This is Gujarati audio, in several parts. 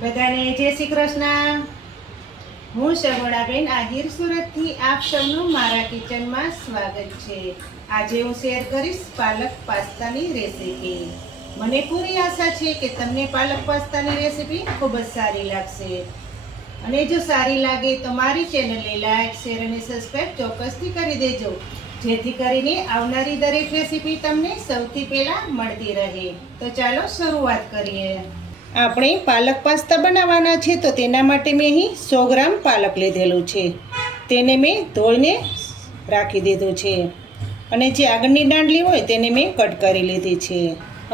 બધાને જય શ્રી કૃષ્ણ। હું શગોડાબેન આહિર સુરતથી આપ સૌનું મારા કિચનમાં સ્વાગત છે। આજે હું શેર કરીશ પાલક પાસ્તાની રેસીપી। મને પૂરી આશા છે કે તમને પાલક પાસ્તાની રેસીપી ખૂબ જ સારી લાગશે અને જો સારી લાગે તો મારી ચેનલને લાઈક શેર અને સબસ્ક્રાઇબ ચોક્કસથી કરી દેજો, જેથી કરીને આવનારી દરેક રેસીપી તમને સૌથી પહેલા મળતી રહે। તો ચાલો શરૂઆત કરીએ। આપણે પાલક પાસ્તા બનાવવાના છે તો તેના માટે મેં અહીં 100 ગ્રામ પાલક લીધેલું છે। તેને મેં ધોઈને રાખી દીધું છે અને જે આગળની દાંડલી હોય તેને મેં કટ કરી લીધી છે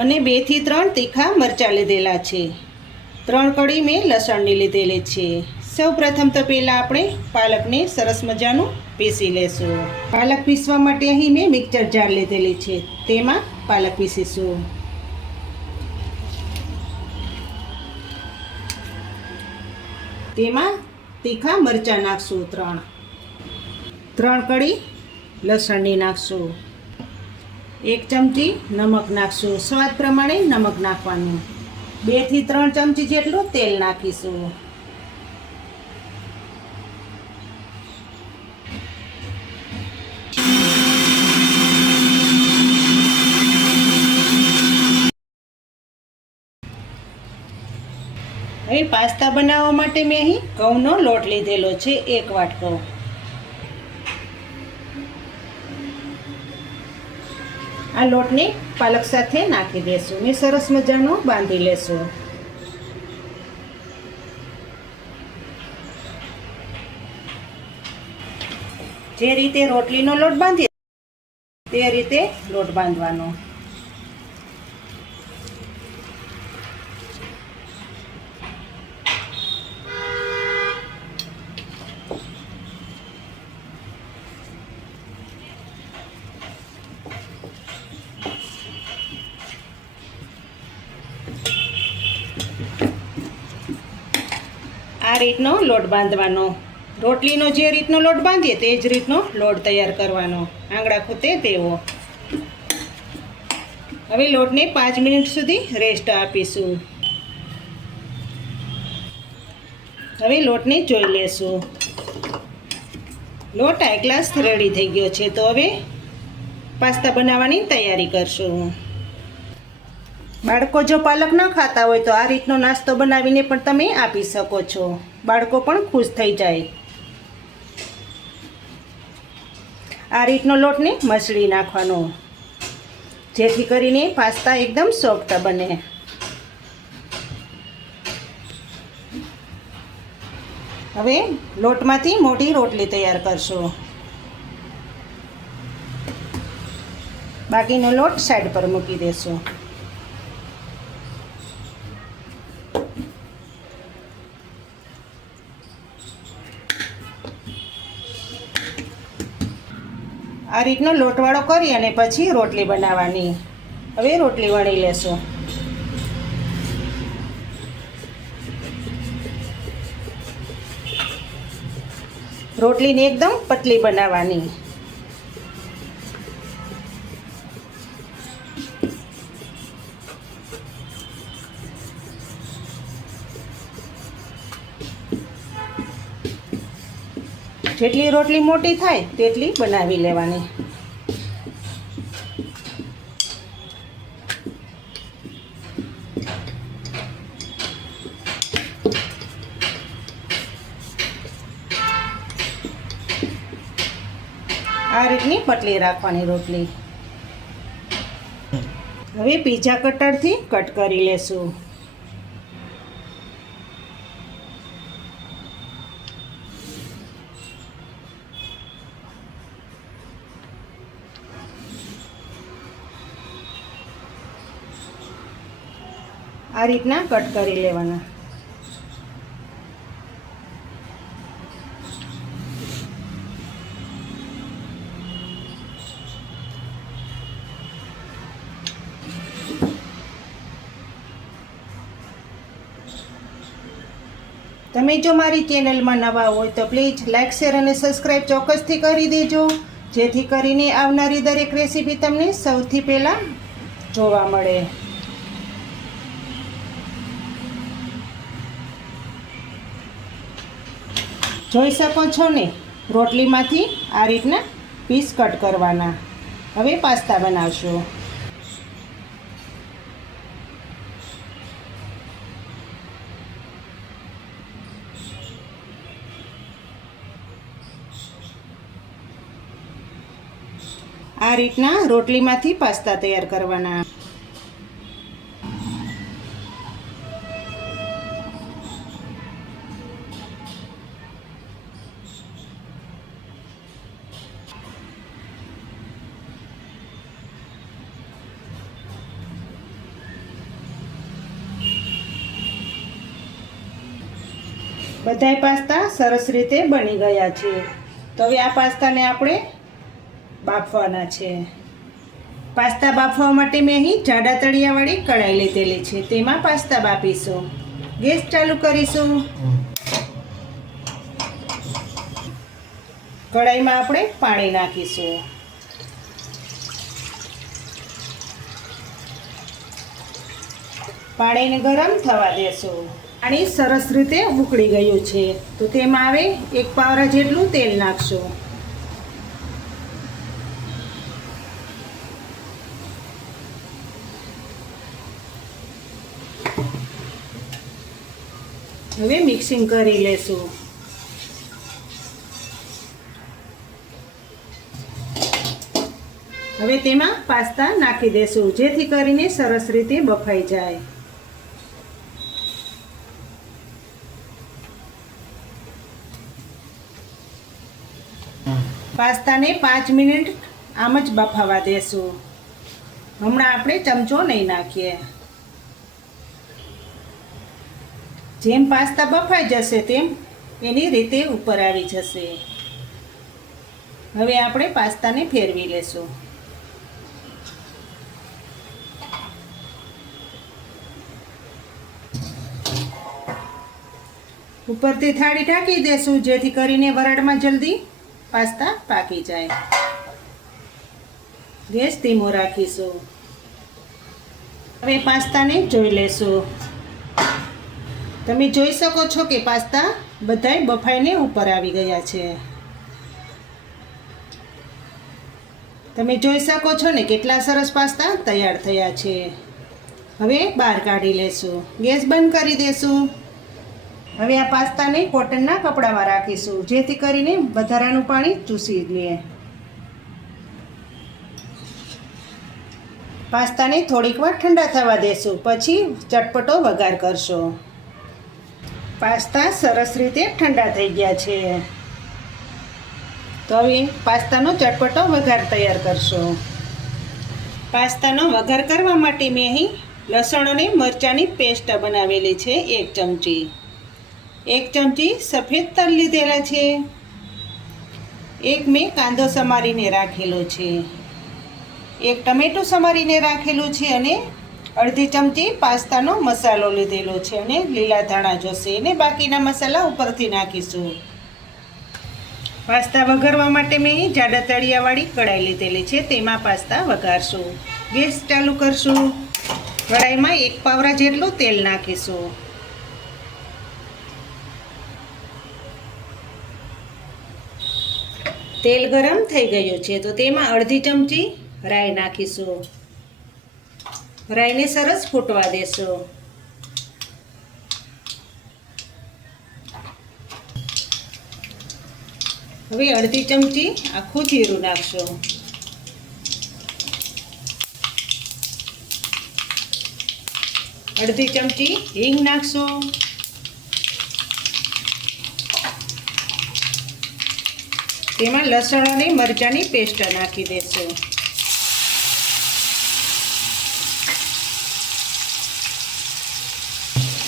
અને 2 થી 3 તીખા મરચાં લીધેલા છે। 3 કળી મેં લસણની લીધેલી છે। સૌ પ્રથમ તો પહેલાં આપણે પાલકને સરસ મજાનું પીસી લેશું। પાલક પીસવા માટે અહીં મેં મિક્સર જાર લીધેલી છે, તેમાં પાલક પીસીશું। તેમાં તીખા મરચાં નાખશું 3 કળી લસણની નાખશું। 1 ચમચી નમક નાખશું, સ્વાદ પ્રમાણે નમક નાખવાનું। 2 થી 3 ચમચી જેટલું તેલ નાખીશું। હવે પાસ્તા બનાવવા માટે મેં અહીં ઘઉંનો લોટ લીધેલો છે 1 વાટકો। આ લોટને પાલક સાથે નાખી દેશું ને સરસ મજાનો બાંધી લેશું। જે રીતે રોટલીનો લોટ બાંધીએ તે રીતે લોટ બાંધવાનો। આ રીતનો લોટ બાંધવાનો। રોટલીનો જે રીતનો લોટ બાંધીએ તે જ રીતનો લોટ તૈયાર કરવાનો, આંગળા ખૂતે તેવો। હવે લોટને 5 મિનિટ સુધી રેસ્ટ આપીશું। હવે લોટને જોઈ લેશું। લોટ આ ગ્લાસ રેડી થઈ ગયો છે, તો હવે પાસ્તા બનાવવાની તૈયારી કરશું। બાળકો જો પાલક ન ખાતા હોય તો આ રીતનો નાસ્તો બનાવીને પણ તમે આપી શકો છો, બાળકો પણ ખુશ થઈ જાય। આ રીતનો લોટને મસળી નાખવાનો, જેથી કરીને પાસ્તા એકદમ સોફ્ટ બને। હવે લોટમાંથી મોટી રોટલી તૈયાર કરશું। બાકીનો લોટ સાઈડ પર મૂકી દેશું। આ રીતનો લોટવાળો કરી અને પછી રોટલી બનાવવાની। હવે રોટલી વણી લેશું। રોટલીને એકદમ પતલી બનાવવાની। જેટલી રોટલી મોટી થાય તેટલી બનાવી લેવાની। આ રીતની પતલી રાખવાની રોટલી। હવે પીઝા કટરથી કટ કરી લેશું। આ રીતના કટ કરી લેવાના। તમે જો મારી ચેનલમાં નવા હોય તો પ્લીઝ લાઇક શેર અને સબસ્ક્રાઈબ ચોક્કસથી કરી દેજો, જેથી કરીને આવનારી દરેક રેસીપી તમને સૌથી પહેલાં જોવા મળે। જોઈ શકો છો ને, રોટલીમાંથી આ રીતના પીસ કટ કરવાના. હવે પાસ્તા બનાવશો. આ રીતના રોટલીમાંથી પાસ્તા તૈયાર કરવાના. બધાય પાસ્તા સરસ રીતે બની ગયા છે. તો હવે આ પાસ્તાને આપણે બાફવાના છે. પાસ્તા બાફવા માટે મેં અહીં જાડા તળિયાવાળી કઢાઈ લીધેલી છે. તેમાં પાસ્તા બાફીશું. ગેસ ચાલુ કરીશું. કઢાઈમાં આપણે પાણી નાખીશું. પાણીને ગરમ થવા દેશું. પાણી સરસ રીતે ઉકળી ગયું છે. તો તેમાં હવે 1 પાવરા જેટલું તેલ નાખશું. હવે મિક્સિંગ કરી લેશું. હવે તેમાં પાસ્તા નાખી દેશું, જેથી કરીને સરસ રીતે બફાઈ જાય. પાસ્તાને 5 મિનિટ આમ જ બફાવા દેશું. હમણાં આપણે ચમચો નહીં નાખીએ. જેમ પાસ્તા બફાઈ જશે તેમ એની રીતે ઉપર આવી જશે. હવે આપણે પાસ્તાને ફેરવી લેશું. ઉપરથી થાળી ઢાંકી દેશું, જેથી કરીને વરાળમાં જલ્દી પાસ્તા પાકી જાય. ગેસ ધીમો રાખીશું. હવે પાસ્તાને જોઈ લેશું. તમે જોઈ શકો છો કે પાસ્તા બધાય બફાઈને ઉપર આવી ગયા છે. તમે જોઈ શકો છો ને કેટલા સરસ પાસ્તા તૈયાર થયા છે. હવે બહાર કાઢી લેશું. ગેસ બંધ કરી દેશું. હવે આ પાસ્તાને કોટનના કપડામાં રાખીશું, જેથી કરીને વધારાનું પાણી ચૂસી લે. પાસ્તાને થોડીક વાર ઠંડા થવા દેશું, પછી ચટપટો વઘાર કરશો. પાસ્તા સરસ રીતે ઠંડા થઈ ગયા છે. તો હવે પાસ્તાનો ચટપટો વઘાર તૈયાર કરશો. પાસ્તાનો વઘાર કરવા માટે મેં અહીં લસણ અને મરચાંની પેસ્ટ બનાવેલી છે 1 ચમચી. 1 ચમચી સફેદ તલ લીધેલા છે. 1 મેં કાંદો સમારીને રાખેલો છે. 1 ટમેટું સમારીને રાખેલું છે અને અડધી ચમચી પાસ્તાનો મસાલો લીધેલો છે અને લીલા ધાણા જોશે, અને બાકીના મસાલા ઉપરથી નાખીશું. પાસ્તા વઘારવા માટે મેં જાડા તળિયાવાળી કઢાઈ લીધેલી છે. તેમાં પાસ્તા વઘારશું. ગેસ ચાલુ કરશું. કઢાઈમાં 1 પાવરા જેટલું તેલ નાખીશું. તેલ ગરમ થઈ ગયું છે, તો તેમાં અડધી ચમચી રાઈ નાખીશું. રાઈને સરસ ફૂટવા દેશું. હવે અડધી ચમચી આખું જીરું નાખશું. અડધી ચમચી હિંગ નાખશું. તેમાં લસણ અને મરચાંની પેસ્ટ નાખી દેશું.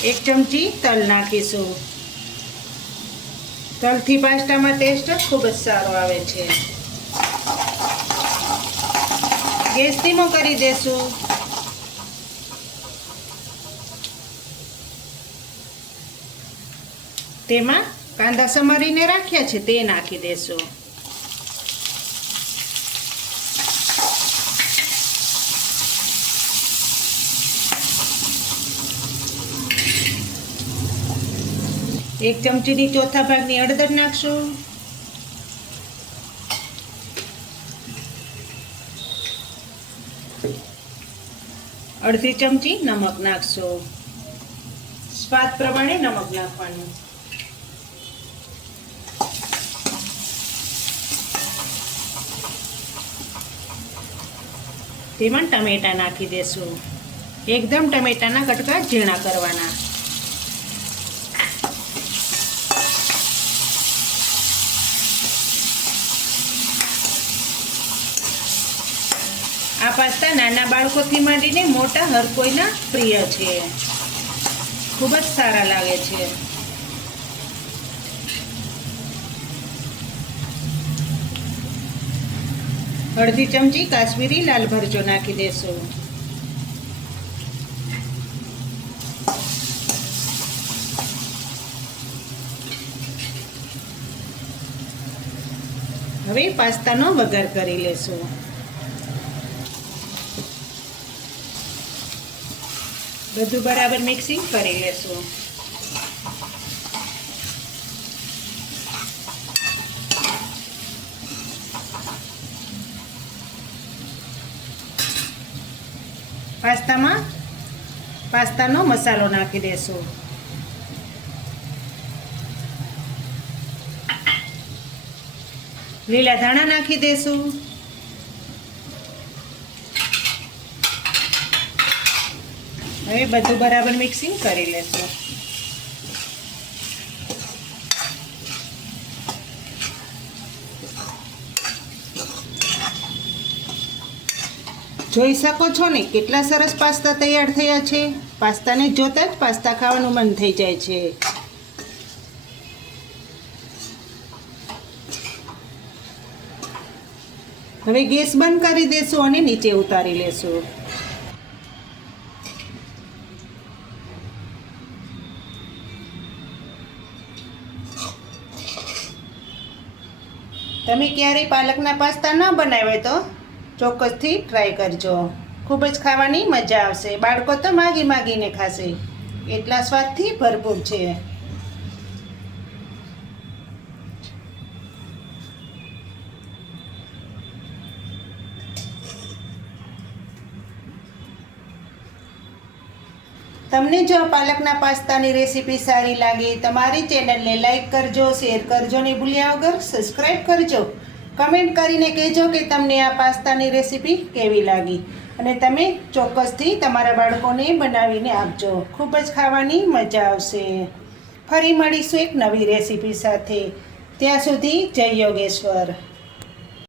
એક ચમચી તલ નાખીશું. તલથી પાસ્તામાં ટેસ્ટ ખૂબ જ સારો આવે છે. ગેસ ધીમો કરી દેશું. તેમાં કાંદા સમારીને રાખ્યા છે તે નાખી દેશું. 1 ચમચીની ચોથા ભાગની હળદર નાખશું. અડધી ચમચી નમક નાખશું. સ્વાદ પ્રમાણે નમક નાખવાનું. તેમાં ટમેટા નાખી દેશું. એકદમ ટમેટાના કટકા ઝીણા કરવાના. આ પાસ્તા નાના બાળકોથી માંડીને મોટા હર કોઈના પ્રિય છે. ખૂબ જ સારા લાગે છે. અડધી ચમચી કાશ્મીરી લાલ મરચો નાખી દેશું. હવે પાસ્તાનો વઘાર કરી લેશું. બધું બરાબર મિક્સિંગ કરી લેશું. પાસ્તાનો મસાલો નાખી દેશું. લીલા ધાણા નાખી દેશું. હવે બધું બરાબર મિક્સિંગ કરી લેશું. જોઈ શકો છો ને કેટલા સરસ પાસ્તા તૈયાર થયા છે. પાસ્તાને જોતાં જ પાસ્તા ખાવાનું મન થઈ જાય છે. હવે ગેસ બંધ કરી દેશું અને નીચે ઉતારી લેશું. તમે ક્યારેય પાલકના પાસ્તા ન બનાવ્યા તો ચોક્કસથી ટ્રાય કરજો. ખૂબ જ ખાવાની મજા આવશે. બાળકો તો માગીને ખાશે. એટલા સ્વાદથી ભરપૂર છે. તમને જો પાલકના પાસ્તાની રેસીપી સારી લાગે તો મારી ચેનલને લાઈક કરજો, શેર કરજો ને ભૂલ્યા વગર સબસ્ક્રાઈબ કરજો. કમેન્ટ કરીને કહેજો કે તમને આ પાસ્તાની રેસીપી કેવી લાગી અને તમે ચોક્કસથી તમારા બાળકોને બનાવીને આપજો. ખૂબ જ ખાવાની મજા આવશે. ફરી મળીશું એક નવી રેસીપી સાથે. ત્યાં સુધી જય યોગેશ્વર.